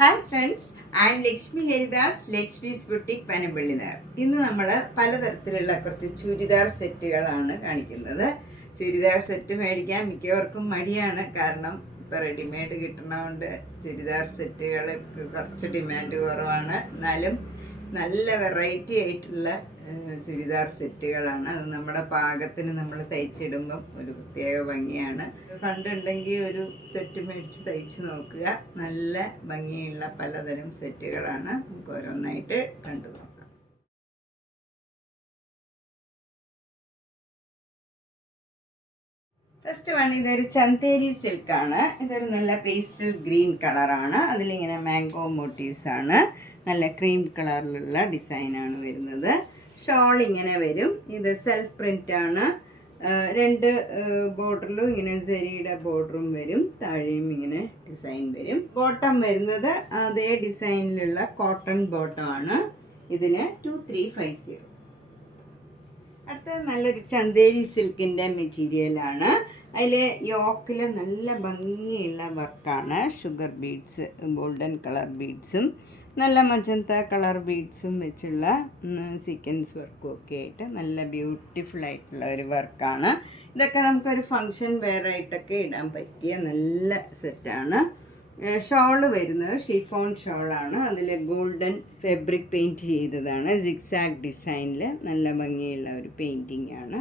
Hi friends, I am Lakshmi Haridas, Lakshmi's boutique പനമ്പള്ളിനാർ. ഇന്ന് നമ്മൾ പലതരത്തിലുള്ള കുറച്ച് ചുരിദാർ സെറ്റുകളാണ് കാണിക്കുന്നത്. ചുരിദാർ സെറ്റ് മേടിക്കാൻ മിക്കവർക്കും മടിയാണ്, കാരണം ഇപ്പോൾ റെഡിമെയ്ഡ് കിട്ടുന്നതുകൊണ്ട് ചുരിദാർ സെറ്റുകൾക്ക് കുറച്ച് ഡിമാൻഡ് കുറവാണ്. എന്നാലും നല്ല വെറൈറ്റി ആയിട്ടുള്ള ചുരിദാർ സെറ്റുകളാണ്. അത് നമ്മുടെ പാകത്തിന് നമ്മൾ തയ്ച്ചിടുമ്പം ഒരു പ്രത്യേക ഭംഗിയാണ്. ഫണ്ട് ഉണ്ടെങ്കിൽ ഒരു സെറ്റ് മേടിച്ച് തയ്ച്ച് നോക്കുക. നല്ല ഭംഗിയുള്ള പലതരം സെറ്റുകളാണ്. നമുക്ക് ഓരോന്നായിട്ട് കണ്ടു നോക്കാം. ഫസ്റ്റ് വൺ, ഇതൊരു ചന്തേരി സിൽക്കാണ്. ഇതൊരു നല്ല പേസ്റ്റൽ ഗ്രീൻ കളറാണ്. അതിലിങ്ങനെ മാംഗോ മോട്ടീവ്സ് ആണ്. നല്ല ക്രീം കളറിലുള്ള ഡിസൈനാണ് വരുന്നത്. ഷോൾ ഇങ്ങനെ വരും. ഇത് സെൽഫ് പ്രിൻ്റാണ്. രണ്ട് ബോർഡറിലും ഇങ്ങനെ സെരിയുടെ ബോർഡറും വരും. താഴെയും ഇങ്ങനെ ഡിസൈൻ വരും. ബോട്ടം വരുന്നത് അതേ ഡിസൈനിലുള്ള കോട്ടൺ ബോട്ടം ആണ്. ഇതിന് 2350. അടുത്തത് നല്ലൊരു ചന്തേരി സിൽക്കിൻ്റെ മെറ്റീരിയലാണ്. അതിൽ യോക്കിൽ നല്ല ഭംഗിയുള്ള വർക്കാണ്. ഷുഗർ ബീഡ്സ്, ഗോൾഡൻ കളർ ബീഡ്സും നല്ല മജന്ത കളർ ബീഡ്സും വെച്ചുള്ള സീക്വൻസ് വർക്കും ഒക്കെ ആയിട്ട് നല്ല ബ്യൂട്ടിഫുൾ ആയിട്ടുള്ള ഒരു വർക്കാണ്. ഇതൊക്കെ നമുക്കൊരു ഫങ്ഷൻ വെയർ ആയിട്ടൊക്കെ ഇടാൻ പറ്റിയ നല്ല സെറ്റാണ്. ഷോള് വരുന്നത് ഷിഫോൺ ഷോളാണ്. അതിൽ ഗോൾഡൻ ഫാബ്രിക് പെയിൻറ്റ് ചെയ്തതാണ്. സിഗ്സാഗ് ഡിസൈനിൽ നല്ല ഭംഗിയുള്ള ഒരു പെയിൻറ്റിംഗ് ആണ്.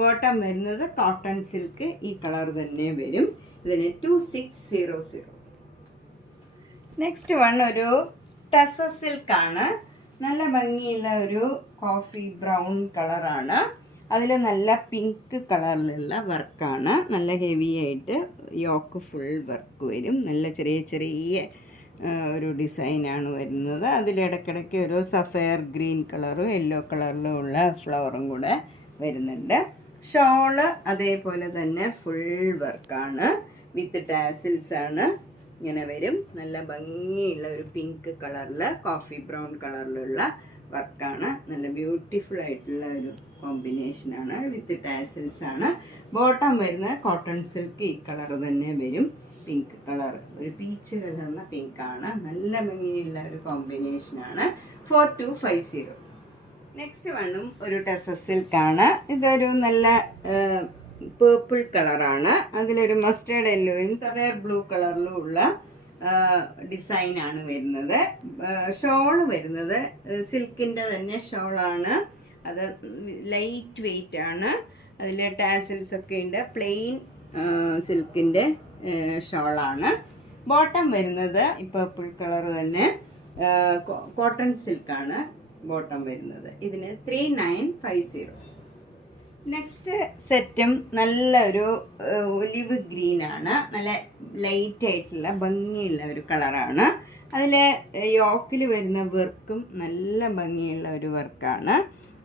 ബോട്ടം വരുന്നത് കോട്ടൺ സിൽക്ക്, ഈ കളർ തന്നെ വരും. ഇതിന് 2600. നെക്സ്റ്റ് വൺ ഒരു ടസ സിൽക്കാണ്. നല്ല ഭംഗിയുള്ള ഒരു കോഫി ബ്രൗൺ കളറാണ്. അതിൽ നല്ല പിങ്ക് കളറിലുള്ള വർക്കാണ്. നല്ല ഹെവി ആയിട്ട് യോക്ക് ഫുൾ വർക്ക് വരും. നല്ല ചെറിയ ചെറിയ ഒരു ഡിസൈനാണ് വരുന്നത്. അതിലിടയ്ക്കിടയ്ക്ക് ഒരു സഫയർ ഗ്രീൻ കളറും യെല്ലോ കളറിലും ഉള്ള ഫ്ലവറും കൂടെ വരുന്നുണ്ട്. ഷോള് അതേപോലെ തന്നെ ഫുൾ വർക്കാണ്. വിത്ത് ടാസിൽസ് ആണ്. ഇങ്ങനെ വരും. നല്ല ഭംഗിയുള്ള ഒരു പിങ്ക് കളറിൽ കോഫി ബ്രൗൺ കളറിലുള്ള വർക്കാണ്. നല്ല ബ്യൂട്ടിഫുൾ ആയിട്ടുള്ള ഒരു കോമ്പിനേഷനാണ്. വിത്ത് ടാസിൽസ് ആണ്. ബോട്ടം വരുന്ന കോട്ടൺ സിൽക്ക്, ഈ കളർ തന്നെ വരും. പിങ്ക് കളർ, ഒരു പീച്ച് കലർന്ന പിങ്കാണ്. നല്ല ഭംഗിയുള്ള ഒരു കോമ്പിനേഷനാണ്. 4250. നെക്സ്റ്റ് വണ്ണും ഒരു ടസ സിൽക്കാണ്. ഇതൊരു നല്ല പേർപ്പിൾ കളറാണ്. അതിലൊരു മസ്റ്റേർഡ് യെല്ലോയും സഫയർ ബ്ലൂ കളറിലും ഉള്ള ഡിസൈനാണ് വരുന്നത്. ഷോള് വരുന്നത് സിൽക്കിൻ്റെ തന്നെ ഷോളാണ്. അത് ലൈറ്റ് വെയ്റ്റ് ആണ്. അതിൽ ടാസിൽസ് ഒക്കെ ഉണ്ട്. പ്ലെയിൻ സിൽക്കിൻ്റെ ഷോളാണ്. ബോട്ടം വരുന്നത് പേർപ്പിൾ കളർ തന്നെ കോട്ടൺ സിൽക്കാണ് ബോട്ടം വരുന്നത്. ഇതിന് 3950. നെക്സ്റ്റ് സെറ്റും നല്ലൊരു ഒലിവ് ഗ്രീനാണ്. നല്ല ലൈറ്റ് ആയിട്ടുള്ള ഭംഗിയുള്ള ഒരു കളറാണ്. അതിൽ യോക്കിൽ വരുന്ന വർക്കും നല്ല ഭംഗിയുള്ള ഒരു വർക്കാണ്.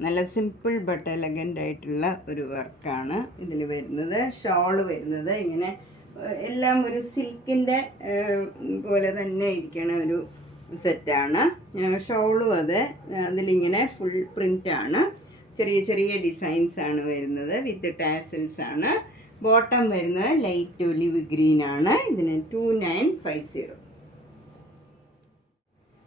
നല്ല സിമ്പിൾ ബട്ട് എലഗൻ്റ് ആയിട്ടുള്ള ഒരു വർക്കാണ് ഇതിൽ വരുന്നത്. ഷോള് വരുന്നത് ഇങ്ങനെ എല്ലാം ഒരു സിൽക്കിൻ്റെ പോലെ തന്നെ ഇരിക്കണ ഒരു സെറ്റാണ്. ഷോളും അതിലിങ്ങനെ ഫുൾ പ്രിൻ്റാണ്. ചെറിയ ചെറിയ ഡിസൈൻസ് ആണ് വരുന്നത്. വിത്ത് ടാസിൽസ് ആണ്. ബോട്ടം വരുന്നത് ലൈറ്റ് ഒലിവ് ഗ്രീൻ ആണ്. ഇതിന് 2950.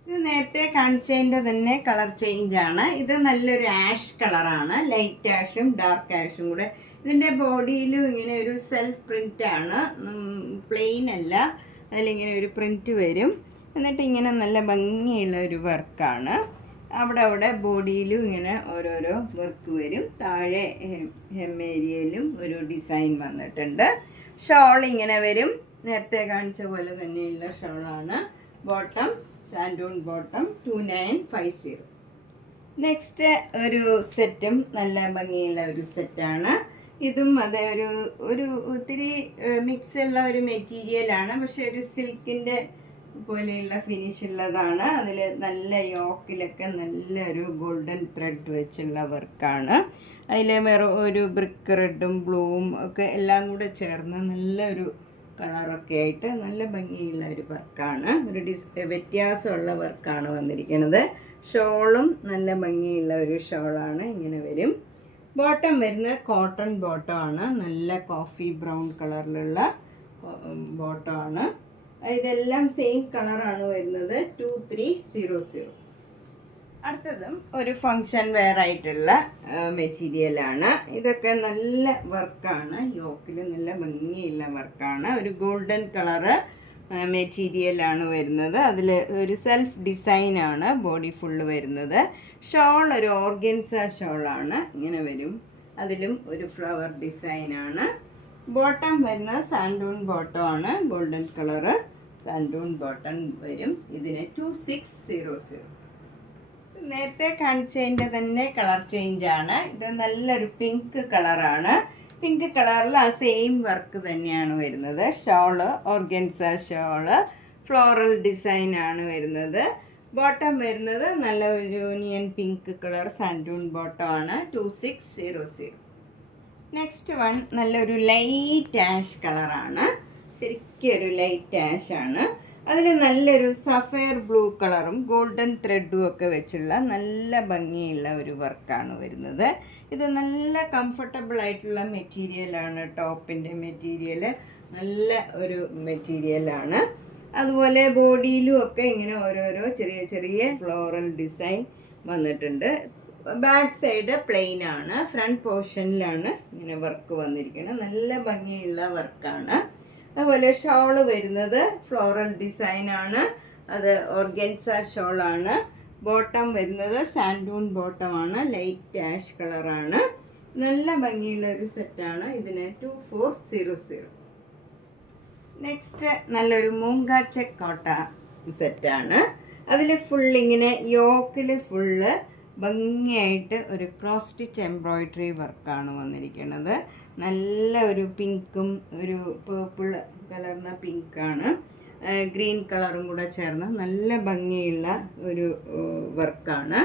ഇത് നേരത്തെ കാണിച്ചതിൻ്റെ തന്നെ കളർ ചേഞ്ച് ആണ്. ഇത് നല്ലൊരു ആഷ് കളറാണ്. ലൈറ്റ് ആഷും ഡാർക്ക് ആഷും കൂടെ. ഇതിൻ്റെ ബോഡിയിലും ഇങ്ങനെ ഒരു സെൽഫ് പ്രിൻ്റ് ആണ്. പ്ലെയിൻ അല്ല, അതിലിങ്ങനെ ഒരു പ്രിൻ്റ് വരും. എന്നിട്ട് ഇങ്ങനെ നല്ല ഭംഗിയുള്ള ഒരു വർക്കാണ്. അവിടെ ബോഡിയിലും ഇങ്ങനെ ഓരോരോ വർക്ക് വരും. താഴെ ഹെം ഏരിയയിലും ഒരു ഡിസൈൻ വന്നിട്ടുണ്ട്. ഷോൾ ഇങ്ങനെ വരും. നേരത്തെ കാണിച്ച പോലെ തന്നെയുള്ള ഷോളാണ്. Bottom സാൻഡൂൺ bottom 2950. നെക്സ്റ്റ് ഒരു സെറ്റും നല്ല ഭംഗിയുള്ള ഒരു സെറ്റാണ്. ഇതും അതേ ഒരു ഒത്തിരി മിക്സ് ഉള്ള ഒരു മെറ്റീരിയലാണ്. പക്ഷെ ഒരു സിൽക്കിൻ്റെ പോലെയുള്ള ഫിനിഷ് ഉള്ളതാണ്. അതിൽ നല്ല യോക്കിലൊക്കെ നല്ലൊരു ഗോൾഡൻ ത്രെഡ് വെച്ചുള്ള വർക്കാണ്. അതിൽ ഒരു ബ്രിക്ക് റെഡും ബ്ലൂവും ഒക്കെ എല്ലാം കൂടെ ചേർന്ന് നല്ലൊരു കളറൊക്കെ ആയിട്ട് നല്ല ഭംഗിയുള്ള ഒരു വർക്കാണ്. ഒരു വ്യത്യാസമുള്ള വർക്കാണ് വന്നിരിക്കുന്നത്. ഷോളും നല്ല ഭംഗിയുള്ള ഒരു ഷോളാണ്. ഇങ്ങനെ വരും. ബോട്ടം വരുന്നത് കോട്ടൺ ബോട്ടം ആണ്. നല്ല കോഫി ബ്രൗൺ കളറിലുള്ള ബോട്ടം ആണ്. ഇതെല്ലാം സെയിം കളറാണ് വരുന്നത്. 2300. അടുത്തതും ഒരു ഫങ്ഷൻ വെയർ ആയിട്ടുള്ള മെറ്റീരിയലാണ്. ഇതൊക്കെ നല്ല വർക്കാണ്, യോക്കിൽ നല്ല ഭംഗിയുള്ള വർക്കാണ്. ഒരു ഗോൾഡൻ കളറ് മെറ്റീരിയലാണ് വരുന്നത്. അതിൽ ഒരു സെൽഫ് ഡിസൈനാണ് ബോഡി ഫുള്ള് വരുന്നത്. ഷോൾ ഒരു ഓർഗൻസ ഷോളാണ്, ഇങ്ങനെ വരും. അതിലും ഒരു ഫ്ലവർ ഡിസൈനാണ്. ബോട്ടം വരുന്നത് സാൻഡൂൺ ബോട്ടം ആണ്, ഗോൾഡൻ കളറ് സാൻഡൂൺ ബോട്ടം വരും. ഇതിന് 2600. നേരത്തെ കാണിച്ചതിൻ്റെ തന്നെ കളർ ചേഞ്ചാണ്. ഇത് നല്ലൊരു പിങ്ക് കളറാണ്. പിങ്ക് കളറിൽ ആ സെയിം വർക്ക് തന്നെയാണ് വരുന്നത്. ഷോള് ഓർഗൻസ ഷോള്, ഫ്ലോറൽ ഡിസൈനാണ് വരുന്നത്. ബോട്ടം വരുന്നത് നല്ല ഒരു യൂണിയൻ പിങ്ക് കളർ സാൻഡൂൺ ബോട്ടം ആണ്. 2600. നെക്സ്റ്റ് വൺ നല്ലൊരു ലൈറ്റ് ആഷ് കളറാണ്, ശരിക്കും ഒരു ലൈറ്റ് ആഷ് ആണ്. അതിൽ നല്ലൊരു സഫയർ ബ്ലൂ കളറും ഗോൾഡൻ ത്രെഡും ഒക്കെ വെച്ചുള്ള നല്ല ഭംഗിയുള്ള ഒരു വർക്കാണ് വരുന്നത്. ഇത് നല്ല കംഫർട്ടബിൾ ആയിട്ടുള്ള മെറ്റീരിയലാണ്. ടോപ്പിൻ്റെ മെറ്റീരിയൽ നല്ല ഒരു മെറ്റീരിയലാണ്. അതുപോലെ ബോഡിയിലും ഒക്കെ ഇങ്ങനെ ഓരോരോ ചെറിയ ചെറിയ ഫ്ലോറൽ ഡിസൈൻ വന്നിട്ടുണ്ട്. ബാക്ക് സൈഡ് പ്ലെയിൻ ആണ്, ഫ്രണ്ട് പോർഷനിലാണ് ഇങ്ങനെ വർക്ക് വന്നിരിക്കുന്നത്. നല്ല ഭംഗിയുള്ള വർക്കാണ്. അതുപോലെ ഷോള് വരുന്നത് ഫ്ലോറൽ ഡിസൈനാണ്, അത് ഓർഗൻസ ഷോളാണ്. ബോട്ടം വരുന്നത് സാൻഡൂൺ ബോട്ടമാണ്, ലൈറ്റ് ആഷ് കളറാണ്. നല്ല ഭംഗിയുള്ള ഒരു സെറ്റാണ്. ഇതിന് 2400. നെക്സ്റ്റ് നല്ലൊരു മൂങ്ക ചെക്ക് കോട്ട സെറ്റാണ്. അതിൽ ഫുള്ളിങ്ങനെ യോക്കിൽ ഫുള്ള് ഭംഗിയായിട്ട് ഒരു ക്രോസ് സ്റ്റിച്ച് എംബ്രോയിഡറി വർക്കാണ് വന്നിരിക്കുന്നത്. നല്ല ഒരു പിങ്കും ഒരു പേർപ്പിൾ കലർന്ന പിങ്കാണ്, ഗ്രീൻ കളറും കൂടെ ചേർന്ന് നല്ല ഭംഗിയുള്ള ഒരു വർക്കാണ്.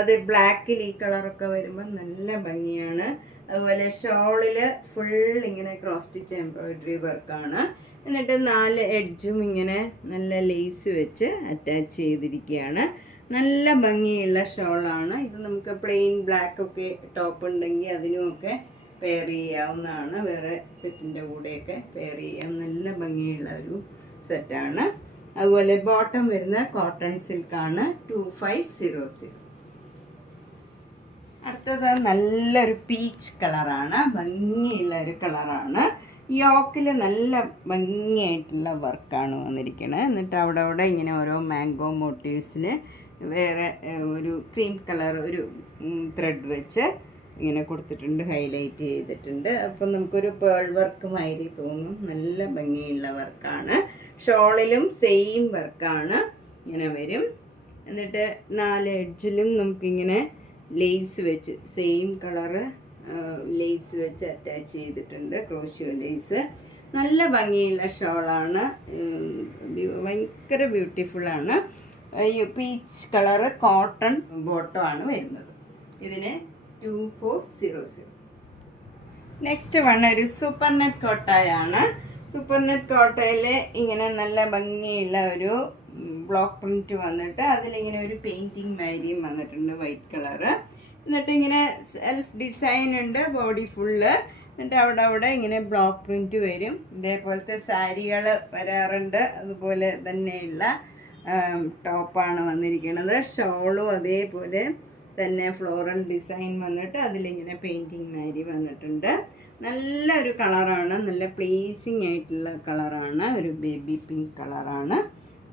അത് ബ്ലാക്കിൽ ഈ കളറൊക്കെ വരുമ്പോൾ നല്ല ഭംഗിയാണ്. അതുപോലെ ഷോളിൽ ഫുൾ ഇങ്ങനെ ക്രോസ് സ്റ്റിച്ച് എംബ്രോയിഡറി വർക്കാണ്. എന്നിട്ട് 4 എഡ്ജും ഇങ്ങനെ നല്ല ലേസ് വെച്ച് അറ്റാച്ച് ചെയ്തിരിക്കുകയാണ്. നല്ല ഭംഗിയുള്ള ഷോളാണ്. ഇത് നമുക്ക് പ്ലെയിൻ ബ്ലാക്ക് ഒക്കെ ടോപ്പ് ഉണ്ടെങ്കിൽ അതിനുമൊക്കെ പെയർ ചെയ്യാവുന്നതാണ്. വേറെ സെറ്റിൻ്റെ കൂടെയൊക്കെ പെയർ ചെയ്യാം. നല്ല ഭംഗിയുള്ള ഒരു സെറ്റാണ്. അതുപോലെ ബോട്ടം വരുന്ന കോട്ടൺ സിൽക്കാണ്. 2500. അടുത്തത് നല്ലൊരു പീച്ച് കളറാണ്, ഭംഗിയുള്ള ഒരു കളറാണ്. യോക്കിൽ നല്ല ഭംഗിയായിട്ടുള്ള വർക്കാണ് വന്നിരിക്കുന്നത്. എന്നിട്ട് അവിടെ ഇങ്ങനെ ഓരോ മാംഗോ മോട്ടീവ്സിൽ വേറെ ഒരു ക്രീം കളർ ഒരു ത്രെഡ് വെച്ച് ഇങ്ങനെ കൊടുത്തിട്ടുണ്ട്, ഹൈലൈറ്റ് ചെയ്തിട്ടുണ്ട്. അപ്പം നമുക്കൊരു പേൾ വർക്ക് മാതിരി തോന്നും. നല്ല ഭംഗിയുള്ള വർക്കാണ്. ഷോളിലും സെയിം വർക്കാണ്, ഇങ്ങനെ വരും. എന്നിട്ട് 4 എഡ്ജിലും നമുക്കിങ്ങനെ ലേസ് വെച്ച് സെയിം കളറ് ലേസ് വെച്ച് അറ്റാച്ച് ചെയ്തിട്ടുണ്ട്, ക്രോഷ്യോ ലേസ്. നല്ല ഭംഗിയുള്ള ഷോളാണ്, ഭയങ്കര ബ്യൂട്ടിഫുള്ളാണ്. ഈ പീച്ച് കളറ് കോട്ടൺ ബോട്ടമാണ് വരുന്നത്. ഇതിന് 2400. നെക്സ്റ്റ് വൺ ഒരു സൂപ്പർ നെറ്റ് കോട്ടയാണ്. സൂപ്പർ നെറ്റ് കോട്ടയിൽ ഇങ്ങനെ നല്ല ഭംഗിയുള്ള ഒരു ബ്ലോക്ക് പ്രിൻറ്റ് വന്നിട്ട് അതിലിങ്ങനെ ഒരു പെയിൻറ്റിങ് മാരിയും വന്നിട്ടുണ്ട്, വൈറ്റ് കളറ്. എന്നിട്ട് ഇങ്ങനെ സെൽഫ് ഡിസൈൻ ഉണ്ട് ബോഡി ഫുള്ള്. എന്നിട്ട് അവിടെ ഇങ്ങനെ ബ്ലോക്ക് പ്രിൻറ്റ് വരും. ഇതേപോലത്തെ സാരികൾ വരാറുണ്ട്, അതുപോലെ തന്നെയുള്ള ടോപ്പാണ് വന്നിരിക്കുന്നത്. ഷോളും അതേപോലെ തന്നെ ഫ്ലോറൽ ഡിസൈൻ വന്നിട്ട് അതിലിങ്ങനെ പെയിൻറ്റിങ് മാരി വന്നിട്ടുണ്ട്. നല്ലൊരു കളറാണ്, നല്ല പ്ലേസിങ് ആയിട്ടുള്ള കളറാണ്, ഒരു ബേബി പിങ്ക് കളറാണ്.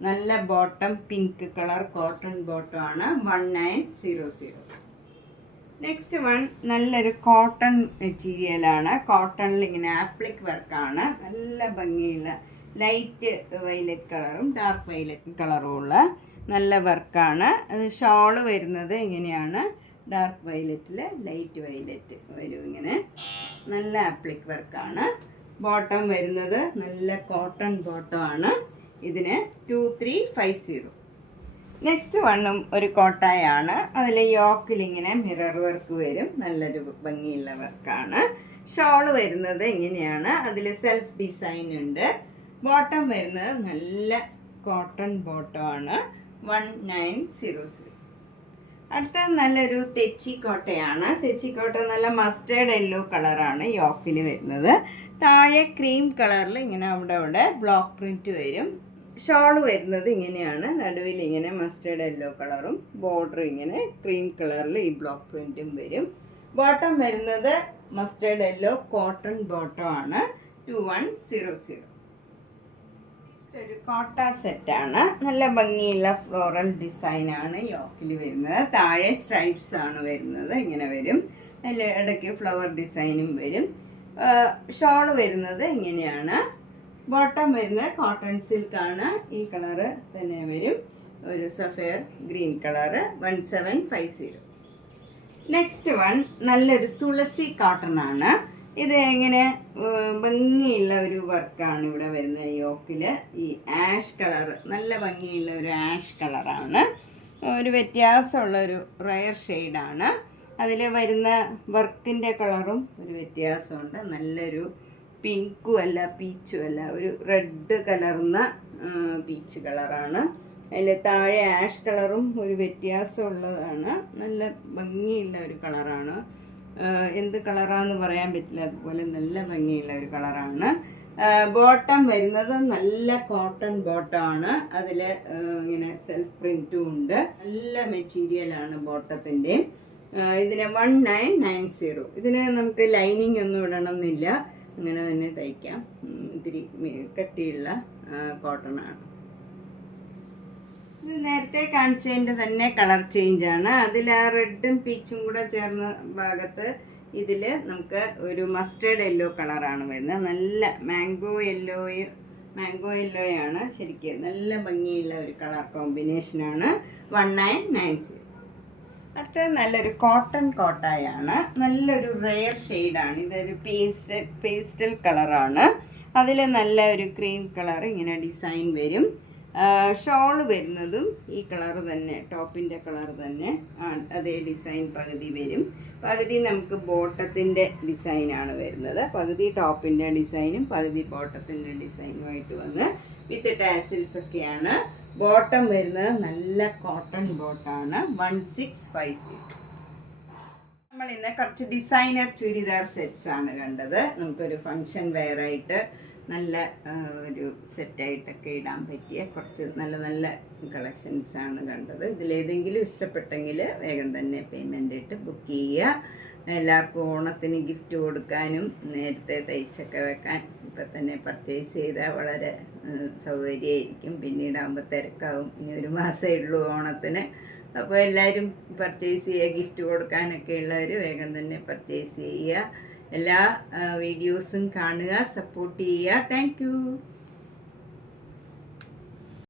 നല്ല bottom pink colour cotton bottom ആണ്. 1900. നെക്സ്റ്റ് വൺ നല്ലൊരു കോട്ടൺ മെറ്റീരിയലാണ്. കോട്ടണിൽ ഇങ്ങനെ ആപ്ലിക് വർക്കാണ്. നല്ല ഭംഗിയുള്ള ലൈറ്റ് വയലറ്റ് കളറും ഡാർക്ക് വയലറ്റ് കളറും ഉള്ള നല്ല വർക്കാണ്. അത് ഷോള് വരുന്നത് ഇങ്ങനെയാണ്, ഡാർക്ക് വയലറ്റിൽ ലൈറ്റ് വയലറ്റ് വരും. ഇങ്ങനെ നല്ല ആപ്ലിക് വർക്കാണ്. ബോട്ടം വരുന്നത് നല്ല കോട്ടൺ ബോട്ടമാണ്. ഇതിന് 2350. നെക്സ്റ്റ് വണ്ണും ഒരു കോട്ടായാണ്. അതിൽ യോക്കിലിങ്ങനെ മിറർ വർക്ക് വരും, നല്ലൊരു ഭംഗിയുള്ള വർക്കാണ്. ഷോള് വരുന്നത് ഇങ്ങനെയാണ്, അതിൽ സെൽഫ് ഡിസൈൻ ഉണ്ട്. ബോട്ടം വരുന്നത് നല്ല കോട്ടൺ ബോട്ടമാണ്. 1900. അടുത്ത നല്ലൊരു തെച്ചിക്കോട്ടയാണ്. തെച്ചിക്കോട്ട നല്ല മസ്റ്റേർഡ് യെല്ലോ കളറാണ് യോക്കിൽ വരുന്നത്. താഴെ ക്രീം കളറിൽ ഇങ്ങനെ അവിടെ ബ്ലോക്ക് പ്രിൻറ്റ് വരും. ഷോൾ വരുന്നത് ഇങ്ങനെയാണ്. നടുവിൽ ഇങ്ങനെ മസ്റ്റേർഡ് യെല്ലോ കളറും ബോർഡർ ഇങ്ങനെ ക്രീം കളറിൽ ഈ ബ്ലോക്ക് പ്രിൻറ്റും വരും. ബോട്ടം വരുന്നത് മസ്റ്റേർഡ് യെല്ലോ കോട്ടൺ ബോട്ടം ആണ്. 2100. ഒരു കോട്ട സെറ്റാണ്. നല്ല ഭംഗിയുള്ള ഫ്ലോറൽ ഡിസൈനാണ് യോക്കിൽ വരുന്നത്. താഴെ സ്ട്രൈപ്സ് ആണ് വരുന്നത്. ഇങ്ങനെ വരും. അതിൽ ഇടയ്ക്ക് ഫ്ലവർ ഡിസൈനും വരും. ഷോൾ വരുന്നത് ഇങ്ങനെയാണ്. ബോട്ടം വരുന്നത് കോട്ടൺ സിൽക്കാണ്. ഈ കളറ് തന്നെ വരും. ഒരു sapphire green colour. 1750. Next one നല്ലൊരു തുളസി കോട്ടൺ ആണ്. ഇത് ഇങ്ങനെ ഭംഗിയുള്ള ഒരു വർക്കാണ് ഇവിടെ വരുന്നത്. യോക്കിൽ ഈ ആഷ് കളറ് നല്ല ഭംഗിയുള്ള ഒരു ആഷ് കളറാണ്. ഒരു വ്യത്യാസമുള്ള ഒരു റയർ ഷെയ്ഡാണ്. അതിൽ വരുന്ന വർക്കിൻ്റെ കളറും ഒരു വ്യത്യാസമുണ്ട്. നല്ലൊരു പിങ്കും അല്ല പീച്ചും അല്ല, ഒരു റെഡ് കലർന്ന പീച്ച് കളറാണ്. അതിൽ താഴെ ആഷ് കളറും ഒരു വ്യത്യാസമുള്ളതാണ്. നല്ല ഭംഗിയുള്ള ഒരു കളറാണ്. എന്ത് കളറാന്ന് പറയാൻ പറ്റില്ല, അതുപോലെ നല്ല ഭംഗിയുള്ള ഒരു കളറാണ്. ബോട്ടം വരുന്നത് നല്ല കോട്ടൺ ബോട്ടമാണ്. അതിൽ ഇങ്ങനെ സെൽഫ് പ്രിൻറ്റും ഉണ്ട്. നല്ല മെറ്റീരിയലാണ് ബോട്ടത്തിൻ്റെ. ഇതിന് 1990. ഇതിന് നമുക്ക് ലൈനിങ് ഒന്നും ഇടണമെന്നില്ല, അങ്ങനെ തന്നെ തയ്ക്കാം. ഇത്തിരി കട്ടിയുള്ള കോട്ടൺ ആണ്. ഇത് നേരത്തെ കാണിച്ചതിൻ്റെ തന്നെ കളർ ചേഞ്ചാണ്. അതിൽ ആ റെഡും പീച്ചും കൂടെ ചേർന്ന ഭാഗത്ത് ഇതിൽ നമുക്ക് ഒരു മസ്റ്റേർഡ് യെല്ലോ കളറാണ് വരുന്നത്. നല്ല മാംഗോ യെല്ലോയാണ് ശരിക്കും. നല്ല ഭംഗിയുള്ള ഒരു കളർ കോമ്പിനേഷനാണ്. 1990. അടുത്തത് നല്ലൊരു കോട്ടൺ കോട്ടായാണ്. നല്ലൊരു റെയർ ഷെയ്ഡാണ്. ഇതൊരു പേസ്റ്റൽ കളറാണ്. അതിൽ നല്ല ഒരു ക്രീം കളർ ഇങ്ങനെ ഡിസൈൻ വരും. ഷോൾ വരുന്നതും ഈ കളർ തന്നെ, ടോപ്പിൻ്റെ കളർ തന്നെ അതേ ഡിസൈൻ പകുതി വരും. പകുതി നമുക്ക് ബോട്ടത്തിൻ്റെ ഡിസൈനാണ് വരുന്നത്. പകുതി ടോപ്പിൻ്റെ ഡിസൈനും പകുതി ബോട്ടത്തിൻ്റെ ഡിസൈനുമായിട്ട് വന്ന് വിത്ത് ടാസിൽസ് ഒക്കെയാണ്. ബോട്ടം വരുന്നത് നല്ല കോട്ടൺ ബോട്ടാണ്. 1650. നമ്മൾ ഇന്ന് കുറച്ച് ഡിസൈനർ ചുരിദാർ സെറ്റ്സ് ആണ് കണ്ടത്. നമുക്കൊരു ഫങ്ഷൻ വെയറായിട്ട് നല്ല ഒരു സെറ്റായിട്ടൊക്കെ ഇടാൻ പറ്റിയ കുറച്ച് നല്ല നല്ല കളക്ഷൻസാണ് കണ്ടത്. ഇതിലേതെങ്കിലും ഇഷ്ടപ്പെട്ടെങ്കിൽ വേഗം തന്നെ പേയ്മെൻ്റ് ഇട്ട് ബുക്ക് ചെയ്യുക. എല്ലാവർക്കും ഓണത്തിന് ഗിഫ്റ്റ് കൊടുക്കാനും നേരത്തെ തയ്ച്ചൊക്കെ വെക്കാൻ ഇപ്പം തന്നെ പർച്ചേസ് ചെയ്താൽ വളരെ സൗകര്യമായിരിക്കും. പിന്നീടാകുമ്പോൾ തിരക്കാവും. ഇനി ഒരു മാസമേ ഉള്ളൂ ഓണത്തിന്. അപ്പോൾ എല്ലാവരും പർച്ചേസ് ചെയ്യുക. ഗിഫ്റ്റ് കൊടുക്കാനൊക്കെ ഉള്ളവർ വേഗം തന്നെ പർച്ചേസ് ചെയ്യുക. എല്ലാ വീഡിയോസും കാണുക, സപ്പോർട്ട് ചെയ്യുക. Thank you.